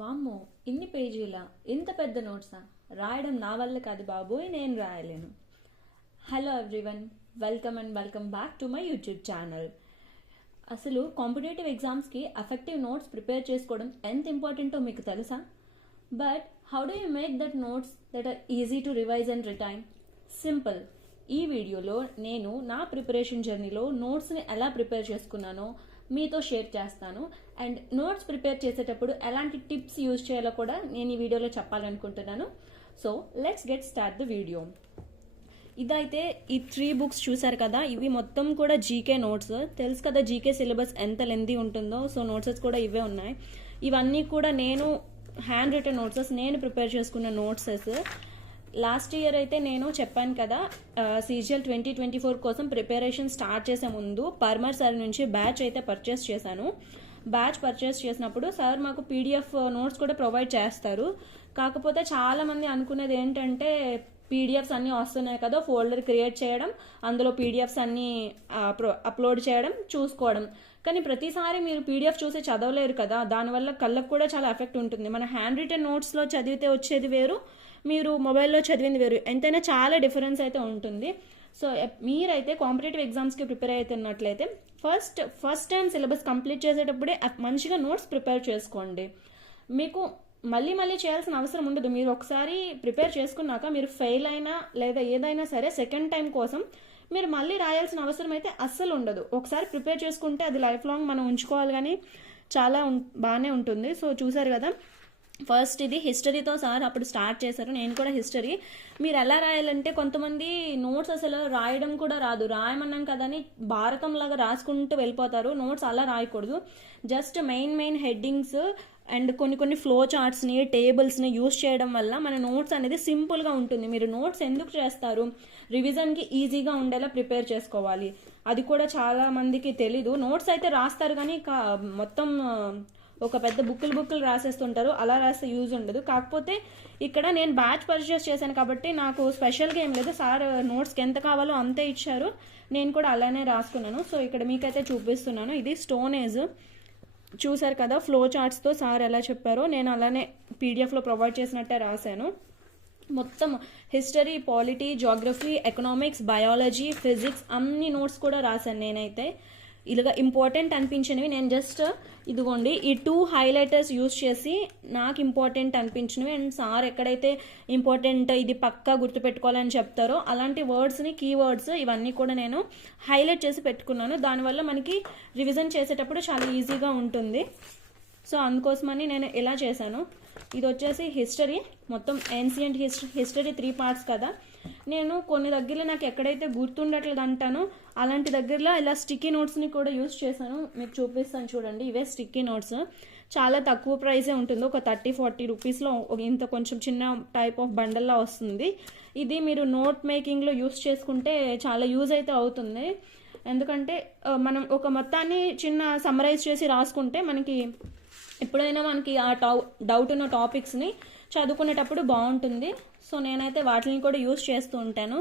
వామ్మో! ఇన్ని పేజీలా? ఇంత పెద్ద నోట్సా? రాయడం నా వల్ల కాదు బాబోయ్, నేను రాయలేను. Hello everyone, welcome back to my YouTube channel. అసలు కాంపిటేటివ్ ఎగ్జామ్స్కి ఎఫెక్టివ్ నోట్స్ ప్రిపేర్ చేసుకోవడం ఎంత ఇంపార్టెంటో మీకు తెలుసా? But how do you make that notes that are easy to revise and retain? Simple. ఈ వీడియోలో నేను నా ప్రిపరేషన్ జర్నీలో నోట్స్ని ఎలా ప్రిపేర్ చేసుకున్నానో మీతో షేర్ చేస్తాను. అండ్ నోట్స్ ప్రిపేర్ చేసేటప్పుడు ఎలాంటి టిప్స్ యూజ్ చేయాలో కూడా నేను ఈ వీడియోలో చెప్పాలనుకుంటున్నాను. So let's get start the video. ఇదైతే ఈ 3 బుక్స్ చూసారు కదా, ఇవి మొత్తం కూడా జీకే నోట్స్. తెలుసు కదా జీకే సిలబస్ ఎంత లెంతీ ఉంటుందో. సో నోట్సెస్ కూడా ఇవే ఉన్నాయి. ఇవన్నీ కూడా నేను హ్యాండ్ రిటన్ నోట్సెస్, నేను ప్రిపేర్ చేసుకున్న నోట్సెస్. లాస్ట్ ఇయర్ అయితే నేను చెప్పాను కదా, CGL 2024 కోసం ప్రిపరేషన్ స్టార్ట్ చేసే ముందు పర్మర్ సార్ నుంచి బ్యాచ్ అయితే పర్చేస్ చేశాను. బ్యాచ్ పర్చేస్ చేసినప్పుడు సార్ మాకు PDF నోట్స్ కూడా ప్రొవైడ్ చేస్తారు. కాకపోతే చాలామంది అనుకునేది ఏంటంటే PDFs అన్నీ వస్తున్నాయి కదా, ఫోల్డర్ క్రియేట్ చేయడం, అందులో PDFs అన్నీ అప్లోడ్ చేయడం, చూసుకోవడం. కానీ ప్రతిసారి మీరు PDF చూసి చదవలేరు కదా, దానివల్ల కళ్ళకు కూడా చాలా ఎఫెక్ట్ ఉంటుంది. మన హ్యాండ్ రిటన్ నోట్స్లో చదివితే వచ్చేది వేరు, మీరు మొబైల్లో చదివింది వేరు, ఎంతైనా చాలా డిఫరెన్స్ అయితే ఉంటుంది. సో మీరైతే కాంపిటేటివ్ ఎగ్జామ్స్కి ప్రిపేర్ అవుతున్నట్లయితే ఫస్ట్ టైం సిలబస్ కంప్లీట్ చేసేటప్పుడే మంచిగా నోట్స్ ప్రిపేర్ చేసుకోండి. మీకు మళ్ళీ చేయాల్సిన అవసరం ఉండదు. మీరు ఒకసారి ప్రిపేర్ చేసుకున్నాక మీరు ఫెయిల్ అయినా లేదా ఏదైనా సరే సెకండ్ టైం కోసం మీరు మళ్ళీ రాయాల్సిన అవసరం అయితే అస్సలు ఉండదు. ఒకసారి ప్రిపేర్ చేసుకుంటే అది లైఫ్ లాంగ్ మనం ఉంచుకోవాలి, కానీ చాలా బాగానే ఉంటుంది. సో చూసారు కదా, ఫస్ట్ ఇది హిస్టరీతో సార్ అప్పుడు స్టార్ట్ చేశారు. నేను కూడా హిస్టరీ. మీరు ఎలా రాయాలంటే, కొంతమంది నోట్స్ అసలు రాయడం కూడా రాదు, రాయమన్నాం కదా అని భారతం లాగా రాసుకుంటూ వెళ్ళిపోతారు. నోట్స్ అలా రాయకూడదు. జస్ట్ మెయిన్ హెడ్డింగ్స్ అండ్ కొన్ని ఫ్లో చార్ట్స్ని, టేబుల్స్ని యూస్ చేయడం వల్ల మన నోట్స్ అనేది సింపుల్గా ఉంటుంది. మీరు నోట్స్ ఎందుకు చేస్తారు? రివిజన్కి ఈజీగా ఉండేలా ప్రిపేర్ చేసుకోవాలి. అది కూడా చాలా మందికి తెలీదు. నోట్స్ అయితే రాస్తారు కానీ మొత్తం ఒక పెద్ద బుక్కులు రాసేస్తుంటారు. అలా రాస్తే యూజ్ ఉండదు. కాకపోతే ఇక్కడ నేను బ్యాచ్ పర్చేస్ చేశాను కాబట్టి నాకు స్పెషల్గా ఏం లేదు. సార్ నోట్స్కి ఎంత కావాలో అంతే ఇచ్చారు. నేను కూడా అలానే రాసుకున్నాను. సో ఇక్కడ మీకైతే చూపిస్తున్నాను. ఇది స్టోన్ ఏజ్ చూసారు కదా, ఫ్లో చార్ట్స్తో సార్ ఎలా చెప్పారో నేను అలానే పీడిఎఫ్లో ప్రొవైడ్ చేసినట్టే రాశాను. మొత్తం history, polity, geography, economics, biology, physics అన్ని నోట్స్ కూడా రాశాను నేనైతే. ఇలాగా ఇంపార్టెంట్ అనిపించినవి నేను జస్ట్ ఇదిగోండి ఈ 2 హైలైటర్స్ యూస్ చేసి నాకు ఇంపార్టెంట్ అనిపించినవి, అండ్ సార్ ఎక్కడైతే ఇంపార్టెంట్ ఇది పక్కా గుర్తుపెట్టుకోవాలని చెప్తారో అలాంటి వర్డ్స్ని, కీవర్డ్స్ ఇవన్నీ కూడా నేను హైలైట్ చేసి పెట్టుకున్నాను. దానివల్ల మనకి రివిజన్ చేసేటప్పుడు చాలా ఈజీగా ఉంటుంది. సో అందుకోసమని నేను ఇలా చేశాను. ఇది వచ్చేసి హిస్టరీ, మొత్తం ఏన్సియంట్ హిస్టరీ 3 పార్ట్స్ కదా. నేను కొన్ని దగ్గరలో నాకు ఎక్కడైతే గుర్తుండట్లేదు అంటానో అలాంటి దగ్గరలో ఇలా స్టిక్కీ నోట్స్ని కూడా యూస్ చేశాను. మీకు చూపిస్తాను చూడండి. ఇవే స్టిక్కీ నోట్స్. చాలా తక్కువ ప్రైసే ఉంటుంది. ఒక 30-40 రూపీస్లో ఇంత కొంచెం చిన్న టైప్ ఆఫ్ బండల్లా వస్తుంది. ఇది మీరు నోట్ మేకింగ్లో యూస్ చేసుకుంటే చాలా యూజ్ అయితే అవుతుంది. ఎందుకంటే మనం ఒక మొత్తాన్ని చిన్న సమ్మరైజ్ చేసి రాసుకుంటే మనకి ఎప్పుడైనా మనకి ఆ డౌట్ ఉన్న టాపిక్స్ని చదువుకునేటప్పుడు బాగుంటుంది. సో నేనైతే వాటిని కూడా యూజ్ చేస్తూ ఉంటాను.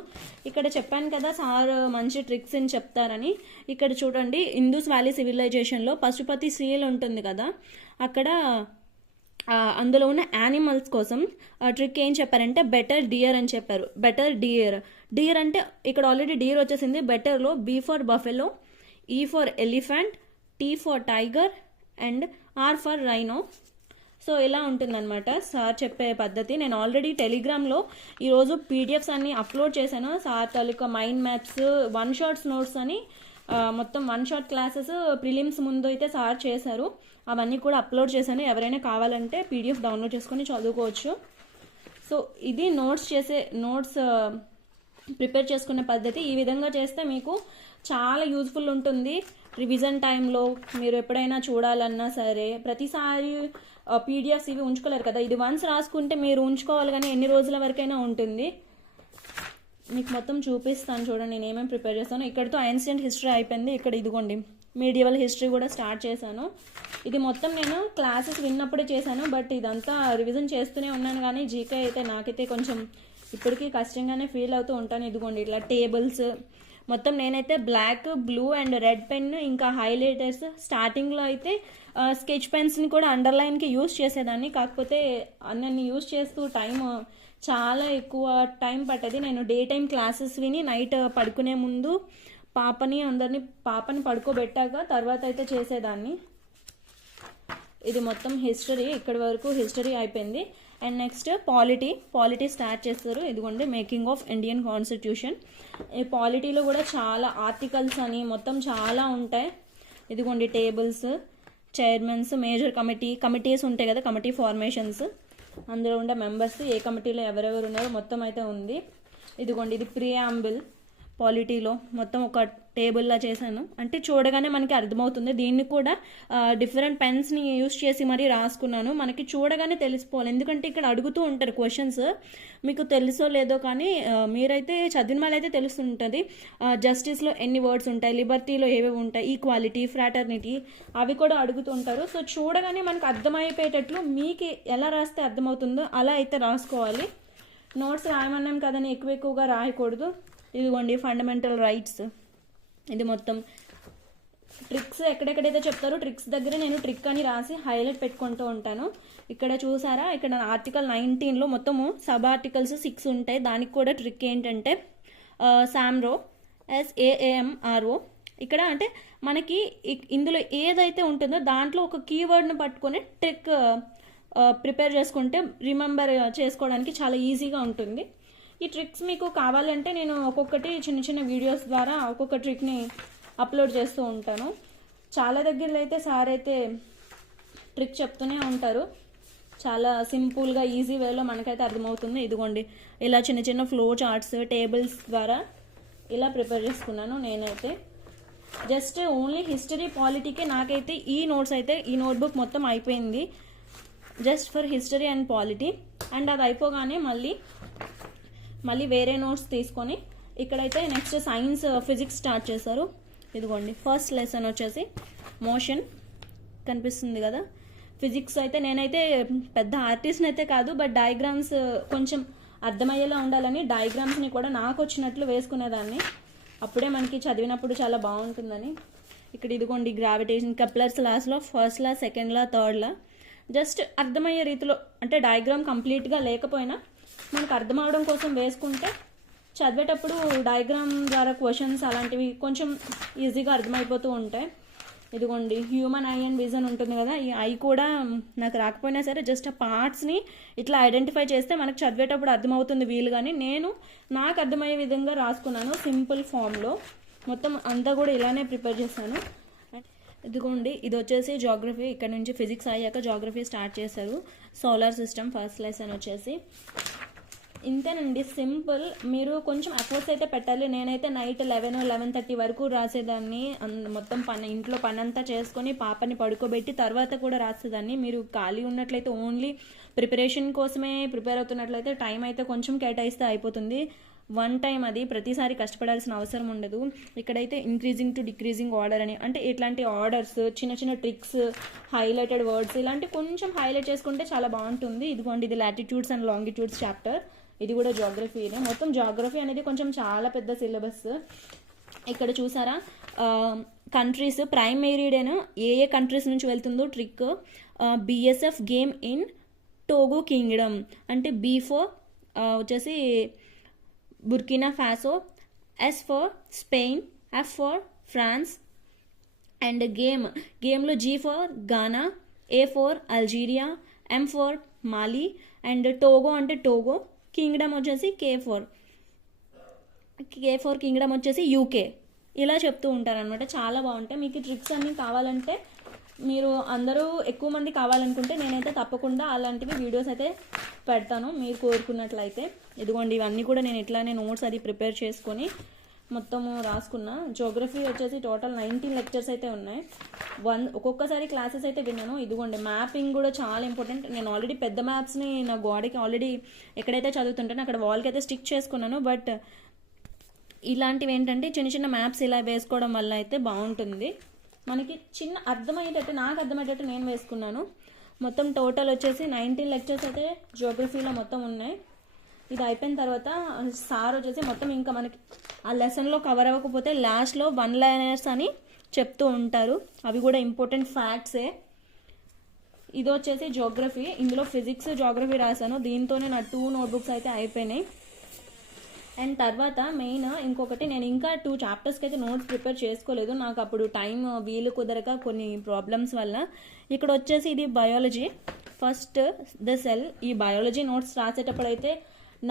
ఇక్కడ చెప్పాను కదా సార్ మంచి ట్రిక్స్ అని చెప్తారని. ఇక్కడ చూడండి, ఇందూస్ వ్యాలీ సివిలైజేషన్లో పశుపతి సీల్ ఉంటుంది కదా, అక్కడ అందులో ఉన్న యానిమల్స్ కోసం ట్రిక్ ఏం చెప్పారంటే బెటర్ డియర్ అని చెప్పారు. బెటర్ డియర్ అంటే ఇక్కడ ఆల్రెడీ డియర్ వచ్చేసింది. బెటర్లో B for buffalo, E for elephant, T for tiger and R for rhino. So ఇలా ఉంటుందన్నమాట సార్ చెప్పే పద్ధతి. నేను ఆల్రెడీ టెలిగ్రామ్లో ఈరోజు PDFs అన్ని అప్లోడ్ చేశాను. సార్ తాలూకా మైండ్ మ్యాప్స్, 1 షాట్స్ నోట్స్ అని మొత్తం 1 షాట్ క్లాసెస్ ప్రిలిమ్స్ ముందు అయితే సార్ చేశారు. అవన్నీ కూడా అప్లోడ్ చేశాను. ఎవరైనా కావాలంటే PDF డౌన్లోడ్ చేసుకొని చదువుకోవచ్చు. సో ఇది నోట్స్ ప్రిపేర్ చేసుకునే పద్ధతి. ఈ విధంగా చేస్తే మీకు చాలా యూజ్ఫుల్ ఉంటుంది. రివిజన్ టైంలో మీరు ఎప్పుడైనా చూడాలన్నా సరే, ప్రతిసారి PDFs ఇవి ఉంచుకోలేరు కదా. ఇది వన్స్ రాసుకుంటే మీరు ఉంచుకోవాలి, కానీ ఎన్ని రోజుల వరకైనా ఉంటుంది. మీకు మొత్తం చూపిస్తాను చూడండి నేను ఏమేమి ప్రిపేర్ చేస్తాను. ఇక్కడితో ఏన్షియంట్ హిస్టరీ అయిపోయింది. ఇక్కడ ఇదిగోండి మీడియవల్ హిస్టరీ కూడా స్టార్ట్ చేశాను. ఇది మొత్తం నేను క్లాసెస్ విన్నప్పుడే చేశాను, బట్ ఇదంతా రివిజన్ చేస్తూనే ఉన్నాను. కానీ జీకే అయితే నాకైతే కొంచెం ఇప్పటికీ కష్టంగానే ఫీల్ అవుతూ ఉంటాను. ఇదిగోండి ఇట్లా టేబుల్స్ మొత్తం నేనైతే black, blue and red pen ఇంకా హైలైటర్స్ స్టార్టింగ్లో అయితే స్కెచ్ పెన్స్ని కూడా అండర్లైన్కి యూస్ చేసేదాన్ని. కాకపోతే అన్నీ యూస్ చేస్తూ చాలా ఎక్కువ టైం పట్టేది. నేను డే టైం క్లాసెస్ విని నైట్ పడుకునే ముందు పాపని పడుకోబెట్టాక తర్వాత అయితే చేసేదాన్ని. ఇది మొత్తం హిస్టరీ, ఇక్కడి వరకు హిస్టరీ అయిపోయింది. అండ్ నెక్స్ట్ పాలిటీ స్టార్ట్ చేస్తారు. ఇదిగోండి మేకింగ్ ఆఫ్ ఇండియన్ కాన్స్టిట్యూషన్. ఈ పాలిటీలో కూడా చాలా ఆర్టికల్స్ అని మొత్తం చాలా ఉంటాయి. ఇదిగోండి టేబుల్స్, చైర్మన్స్, మేజర్ కమిటీస్ ఉంటాయి కదా, కమిటీ ఫార్మేషన్స్, అందులో ఉండే మెంబర్స్, ఏ కమిటీలో ఎవరెవరు ఉన్నారో మొత్తం అయితే ఉంది. ఇదిగోండి ఇది ప్రియాంబుల్ పాలిటీలో మొత్తం ఒక టేబుల్లా చేశాను. అంటే చూడగానే మనకి అర్థమవుతుంది. దీన్ని కూడా డిఫరెంట్ పెన్స్ని యూస్ చేసి మరీ రాసుకున్నాను. మనకి చూడగానే తెలిసిపోవాలి, ఎందుకంటే ఇక్కడ అడుగుతూ ఉంటారు క్వశ్చన్స్. మీకు తెలుసో లేదో కానీ మీరైతే చదివిన వాళ్ళైతే తెలుస్తుంటుంది. జస్టిస్లో ఎన్ని వర్డ్స్ ఉంటాయి, లిబర్టీలో ఏవేవి ఉంటాయి, ఈక్వాలిటీ, ఫ్రాటర్నిటీ, అవి కూడా అడుగుతూ ఉంటారు. సో చూడగానే మనకు అర్థమైపోయేటట్లు మీకు ఎలా రాస్తే అర్థమవుతుందో అలా అయితే రాసుకోవాలి. నోట్స్ రాయమన్నాం కదని ఎక్కువగా రాయకూడదు. ఇదిగోండి ఫండమెంటల్ రైట్స్, ఇది మొత్తం ట్రిక్స్ ఎక్కడెక్కడైతే చెప్తారో ట్రిక్స్ దగ్గర నేను ట్రిక్ అని రాసి హైలైట్ పెట్టుకుంటూ ఉంటాను. ఇక్కడ చూసారా, ఇక్కడ ఆర్టికల్ 19లో మొత్తము సబ్ ఆర్టికల్స్ 6 ఉంటాయి. దానికి కూడా ట్రిక్ ఏంటంటే సామ్రో, SAAMRO. ఇక్కడ అంటే మనకి ఇందులో ఏదైతే ఉంటుందో దాంట్లో ఒక కీవర్డ్ని పట్టుకొని ట్రిక్ ప్రిపేర్ చేసుకుంటే రిమెంబర్ చేసుకోవడానికి చాలా ఈజీగా ఉంటుంది. ఈ ట్రిక్స్ మీకు కావాలంటే నేను ఒక్కొక్కటి చిన్న చిన్న వీడియోస్ ద్వారా ఒక్కొక్క ట్రిక్ని అప్లోడ్ చేస్తూ ఉంటాను. చాలా దగ్గరలో అయితే సార్ అయితే ట్రిక్ చెప్తూనే ఉంటారు. చాలా సింపుల్గా ఈజీ వేలో మనకైతే అర్థమవుతుంది. ఇదిగోండి ఇలా చిన్న చిన్న ఫ్లో చార్ట్స్, టేబుల్స్ ద్వారా ఇలా ప్రిపేర్ చేసుకున్నాను నేనైతే. జస్ట్ ఓన్లీ హిస్టరీ పాలిటీకే నాకైతే ఈ నోట్బుక్ మొత్తం అయిపోయింది, just for history and polity. And అది అయిపోగానే మళ్ళీ వేరే నోట్స్ తీసుకొని ఇక్కడైతే నెక్స్ట్ సైన్స్, ఫిజిక్స్ స్టార్ట్ చేశారు. ఇదిగోండి ఫస్ట్ లెసన్ వచ్చేసి మోషన్ కనిపిస్తుంది కదా. ఫిజిక్స్ అయితే నేనైతే పెద్ద ఆర్టిస్ట్ని అయితే కాదు, బట్ డయాగ్రామ్స్ కొంచెం అర్థమయ్యేలా ఉండాలని డయాగ్రామ్స్ని కూడా నాకు వచ్చినట్లు వేసుకునేదాన్ని. అప్పుడే మనకి చదివినప్పుడు చాలా బాగుంటుందని. ఇక్కడ ఇదిగోండి గ్రావిటేషన్, కెప్లర్స్ లాస్లో first law, second law, third law, just అర్థమయ్యే రీతిలో, అంటే డయాగ్రామ్ కంప్లీట్గా లేకపోయినా మనకు అర్థం అవడం కోసం వేసుకుంటే చదివేటప్పుడు డయాగ్రామ్ ద్వారా క్వశ్చన్స్ అలాంటివి కొంచెం ఈజీగా అర్థమైపోతూ ఉంటాయి. ఇదిగోండి హ్యూమన్ ఐ అండ్ విజన్ ఉంటుంది కదా, ఈ ఐ కూడా నాకు రాకపోయినా సరే జస్ట్ ఆ పార్ట్స్ని ఇట్లా ఐడెంటిఫై చేస్తే మనకు చదివేటప్పుడు అర్థమవుతుంది వీలు. కానీ నేను నాకు అర్థమయ్యే విధంగా రాసుకున్నాను సింపుల్ ఫామ్లో. మొత్తం అంతా కూడా ఇలానే ప్రిపేర్ చేశాను. ఇదిగోండి ఇది వచ్చేసి జాగ్రఫీ. ఇక్కడ నుంచి ఫిజిక్స్ అయ్యాక జాగ్రఫీ స్టార్ట్ చేశారు. సోలార్ సిస్టమ్ ఫస్ట్ లెసన్ వచ్చేసి ఇంతేనండి, సింపుల్. మీరు కొంచెం ఎఫర్ట్స్ అయితే పెట్టాలి. నేనైతే నైట్ 11-11:30 వరకు రాసేదాన్ని. మొత్తం ఇంట్లో పని అంతా చేసుకొని పాపని పడుకోబెట్టి తర్వాత కూడా రాసేదాన్ని. మీరు ఖాళీ ఉన్నట్లయితే ఓన్లీ ప్రిపరేషన్ కోసమే ప్రిపేర్ అవుతున్నట్లయితే టైం అయితే కొంచెం కేటాయిస్తే అయిపోతుంది. వన్ టైం, అది ప్రతిసారి కష్టపడాల్సిన అవసరం ఉండదు. ఇక్కడైతే ఇంక్రీజింగ్ టు డిక్రీజింగ్ ఆర్డర్ అని, అంటే ఇట్లాంటి ఆర్డర్స్, చిన్న చిన్న ట్రిక్స్, హైలైటెడ్ వర్డ్స్ ఇలాంటి కొంచెం హైలైట్ చేసుకుంటే చాలా బాగుంటుంది. ఇదిగోండి ఇది లాటిట్యూడ్స్ అండ్ లాంగిట్యూడ్స్ చాప్టర్. ఇది కూడా జాగ్రఫీనే. మొత్తం జాగ్రఫీ అనేది కొంచెం చాలా పెద్ద సిలబస్. ఇక్కడ చూసారా కంట్రీస్, ప్రైమ్ మెరీడియన్ ఏ కంట్రీస్ నుంచి వెళ్తుందో trick. BSF game in Togo kingdom, అంటే B ఫర్ వచ్చేసి Burkina Faso, S for Spain, F for France. And గేమ్లో G for Ghana, A for Algeria, M for Mali, and Togo అంటే Togo. Kingdom వచ్చేసి K for kingdom వచ్చేసి UK. ఇలా చెప్తూ ఉంటారనమాట. చాలా బాగుంటాయి. మీకు ట్రిక్స్ అన్నీ కావాలంటే, మీరు అందరూ ఎక్కువ మంది కావాలనుకుంటే నేనైతే తప్పకుండా అలాంటివి వీడియోస్ అయితే పెడతాను మీరు కోరుకున్నట్లయితే. ఇదిగోండి ఇవన్నీ కూడా నేను ఇట్లానే నోట్స్ అది ప్రిపేర్ చేసుకొని మొత్తము రాసుకున్నా. జోగ్రఫీ వచ్చేసి టోటల్ 19 లెక్చర్స్ అయితే ఉన్నాయి. ఒక్కొక్కసారి క్లాసెస్ అయితే విన్నాను. ఇదిగోండి మ్యాపింగ్ కూడా చాలా ఇంపార్టెంట్. నేను ఆల్రెడీ పెద్ద మ్యాప్స్ని నా గోడకి ఆల్రెడీ ఎక్కడైతే చదువుతుంటానో అక్కడ వాల్కి అయితే స్టిక్ చేసుకున్నాను. బట్ ఇలాంటివి ఏంటంటే చిన్న చిన్న మ్యాప్స్ ఇలా వేసుకోవడం వల్ల అయితే బాగుంటుంది. మనకి చిన్న అర్థమయ్యేటట్టు, నాకు అర్థమయ్యేటట్టు నేను వేసుకున్నాను. మొత్తం టోటల్ వచ్చేసి 19 లెక్చర్స్ అయితే జోగ్రఫీలో మొత్తం ఉన్నాయి. ఇది అయిపోయిన తర్వాత సార్ వచ్చేసి మొత్తం ఇంకా మనకి ఆ లెసన్లో కవర్ అవ్వకపోతే లాస్ట్లో 1 లైనర్స్ అని చెప్తూ ఉంటారు. అవి కూడా ఇంపార్టెంట్ ఫ్యాక్ట్సే. ఇది వచ్చేసి జోగ్రఫీ. ఇందులో ఫిజిక్స్, జోగ్రఫీ రాశాను. దీంతోనే నా 2 నోట్బుక్స్ అయితే అయిపోయినాయి. అండ్ తర్వాత మెయిన్ ఇంకొకటి, నేను ఇంకా 2 చాప్టర్స్కి అయితే నోట్స్ ప్రిపేర్ చేసుకోలేదు. నాకు అప్పుడు టైం వీలు కుదరక కొన్ని ప్రాబ్లమ్స్ వల్ల. ఇక్కడ వచ్చేసి ఇది బయాలజీ, ఫస్ట్ ద సెల్. ఈ బయాలజీ నోట్స్ రాసేటప్పుడు అయితే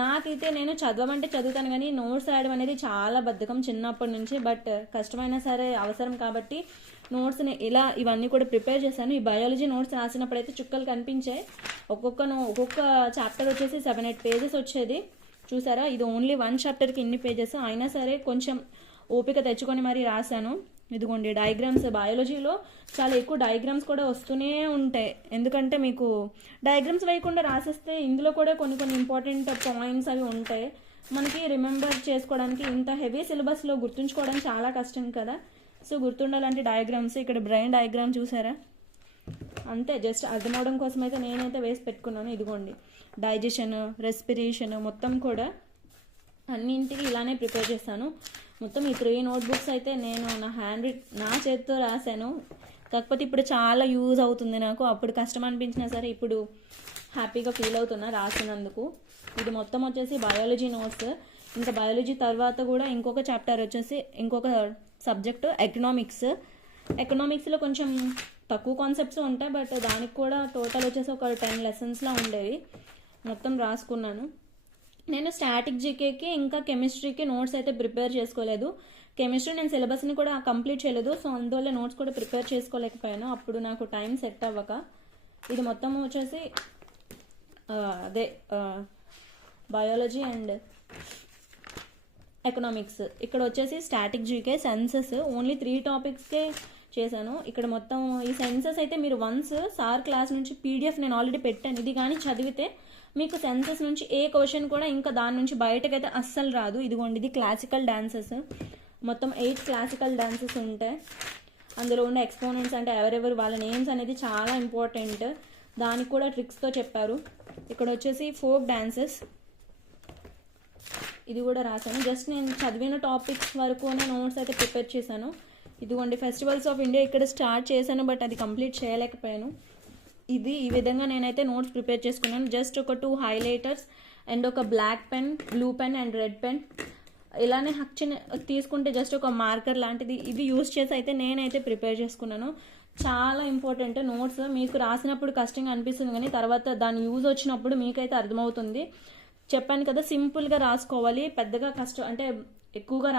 నాకైతే, నేను చదవమంటే చదువుతాను కానీ నోట్స్ రాయడం అనేది చాలా బద్ధకం చిన్నప్పటి నుంచి. బట్ కష్టమైనా సరే అవసరం కాబట్టి నోట్స్ని ఇలా ఇవన్నీ కూడా ప్రిపేర్ చేశాను. ఈ బయాలజీ నోట్స్ రాసినప్పుడు అయితే చుక్కలు కనిపించాయి. ఒక్కొక్క చాప్టర్ వచ్చేసి 7-8 పేజెస్ వచ్చేది. చూసారా, ఇది ఓన్లీ 1 చాప్టర్కి ఇన్ని పేజెస్. అయినా సరే కొంచెం ఓపిక తెచ్చుకొని మరీ రాశాను. ఇదిగోండి డయాగ్రామ్స్. బయాలజీలో చాలా ఎక్కువ డయాగ్రామ్స్ కూడా వస్తూనే ఉంటాయి. ఎందుకంటే మీకు డయాగ్రామ్స్ వేయకుండా రాసేస్తే ఇందులో కూడా కొన్ని ఇంపార్టెంట్ పాయింట్స్ అవి ఉంటాయి. మనకి రిమెంబర్ చేసుకోవడానికి, ఇంత హెవీ సిలబస్లో గుర్తుంచుకోవడం చాలా కష్టం కదా. సో గుర్తుండాలంటే డయాగ్రామ్స్. ఇక్కడ బ్రెయిన్ డయాగ్రామ్ చూసారా, అంతే జస్ట్ అర్థమవడం కోసం అయితే నేనైతే వేసి పెట్టుకున్నాను. ఇదిగోండి డైజెషన్, రెస్పిరేషన్ మొత్తం కూడా అన్నింటికి ఇలానే ప్రిపేర్ చేస్తాను. మొత్తం ఈ 3 నోట్బుక్స్ అయితే నేను నా చేతితో రాశాను. కాకపోతే ఇప్పుడు చాలా యూజ్ అవుతుంది నాకు. అప్పుడు కష్టం అనిపించినా సరే ఇప్పుడు హ్యాపీగా ఫీల్ అవుతున్నా రాసినందుకు. ఇది మొత్తం వచ్చేసి బయాలజీ నోట్స్. ఇంకా బయాలజీ తర్వాత కూడా ఇంకొక చాప్టర్ వచ్చేసి ఇంకొక సబ్జెక్టు ఎకనామిక్స్. ఎకనామిక్స్లో కొంచెం తక్కువ కాన్సెప్ట్స్ ఉంటాయి, బట్ దానికి కూడా టోటల్ వచ్చేసి ఒక 10 లెసన్స్లా ఉండేవి. మొత్తం రాసుకున్నాను. నేను స్టాటిక్ జీకేకి ఇంకా కెమిస్ట్రీకి నోట్స్ అయితే ప్రిపేర్ చేసుకోలేదు. కెమిస్ట్రీ నేను సిలబస్ని కూడా కంప్లీట్ చేయలేదు. సో అందువల్ల నోట్స్ కూడా ప్రిపేర్ చేసుకోలేకపోయాను, అప్పుడు నాకు టైం సెట్ అవ్వక. ఇది మొత్తం వచ్చేసి బయాలజీ అండ్ ఎకనామిక్స్. ఇక్కడ వచ్చేసి స్టాటిక్ జీకే, సెన్సెస్ ఓన్లీ 3 టాపిక్స్కే చేశాను. ఇక్కడ మొత్తం ఈ సెన్సెస్ అయితే మీరు వన్స్ సార్ క్లాస్ నుంచి పీడిఎఫ్ నేను ఆల్రెడీ పెట్టాను. ఇది కానీ చదివితే మీకు సెన్సెస్ నుంచి ఏ క్వశ్చన్ కూడా ఇంకా దాని నుంచి బయటకైతే అస్సలు రాదు. ఇదిగోండి ఇది క్లాసికల్ డాన్సెస్. మొత్తం 8 క్లాసికల్ డాన్సెస్ ఉంటాయి. అందులో ఉండే ఎక్స్పోనెంట్స్ అంటే ఎవరెవరు వాళ్ళ నేమ్స్ అనేది చాలా ఇంపార్టెంట్. దానికి కూడా ట్రిక్స్తో చెప్పారు. ఇక్కడ వచ్చేసి ఫోక్ డాన్సెస్, ఇది కూడా రాశాను. జస్ట్ నేను చదివిన టాపిక్స్ వరకు నోట్స్ అయితే ప్రిపేర్ చేశాను. ఇదిగోండి ఫెస్టివల్స్ ఆఫ్ ఇండియా ఇక్కడ స్టార్ట్ చేశాను, బట్ అది కంప్లీట్ చేయలేకపోయాను. ఈ విధంగా నేనైతే నోట్స్ ప్రిపేర్ చేసుకున్నాను. జస్ట్ ఒక 2 హైలైటర్స్ అండ్ ఒక black pen, blue pen and red pen ఇలానే తీసుకుంటే జస్ట్ ఒక మార్కర్ లాంటిది ఇది యూజ్ చేసి అయితే నేనైతే ప్రిపేర్ చేసుకున్నాను. చాలా ఇంపార్టెంట్ నోట్స్. మీకు రాసినప్పుడు కష్టంగా అనిపిస్తుంది కానీ తర్వాత దాని యూజ్ వచ్చినప్పుడు మీకైతే అర్థమవుతుంది. చెప్పాను కదా, సింపుల్గా రాసుకోవాలి. పెద్దగా కష్టం అంటే ఎక్కువగా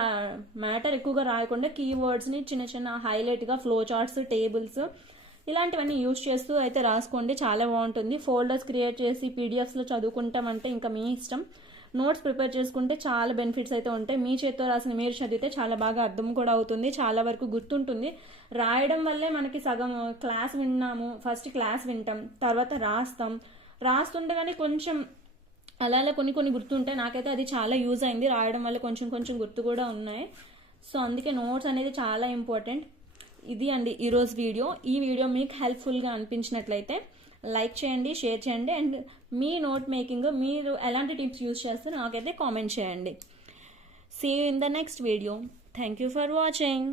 మ్యాటర్ ఎక్కువగా రాయకుండా కీవర్డ్స్ని చిన్న హైలైట్గా ఫ్లో చార్ట్స్, టేబుల్స్ ఇలాంటివన్నీ యూజ్ చేస్తూ అయితే రాసుకోండి. చాలా బాగుంటుంది. ఫోల్డర్స్ క్రియేట్ చేసి పీడిఎఫ్స్లో చదువుకుంటామంటే ఇంకా మీ ఇష్టం. నోట్స్ ప్రిపేర్ చేసుకుంటే చాలా బెనిఫిట్స్ అయితే ఉంటాయి. మీ చేతితో రాసిన మీరు చదివితే చాలా బాగా అర్థం కూడా అవుతుంది, చాలా వరకు గుర్తుంటుంది. రాయడం వల్లే మనకి సగం క్లాస్ విన్నాము, ఫస్ట్ క్లాస్ వింటాం, తర్వాత రాస్తుంటే కానీ కొంచెం అలా కొన్ని గుర్తుంటాయి. నాకైతే అది చాలా యూజ్ అయింది. రాయడం వల్ల కొంచెం గుర్తు కూడా ఉన్నాయి. సో అందుకే నోట్స్ అనేది చాలా ఇంపార్టెంట్. ఇది అండి ఈరోజు వీడియో. ఈ వీడియో మీకు హెల్ప్ఫుల్గా అనిపించినట్లయితే లైక్ చేయండి, షేర్ చేయండి. అండ్ మీ నోట్ మేకింగ్ మీరు ఎలాంటి టిప్స్ యూజ్ చేస్తారో నాకైతే కామెంట్ చేయండి. See you in the next video. Thank you for watching.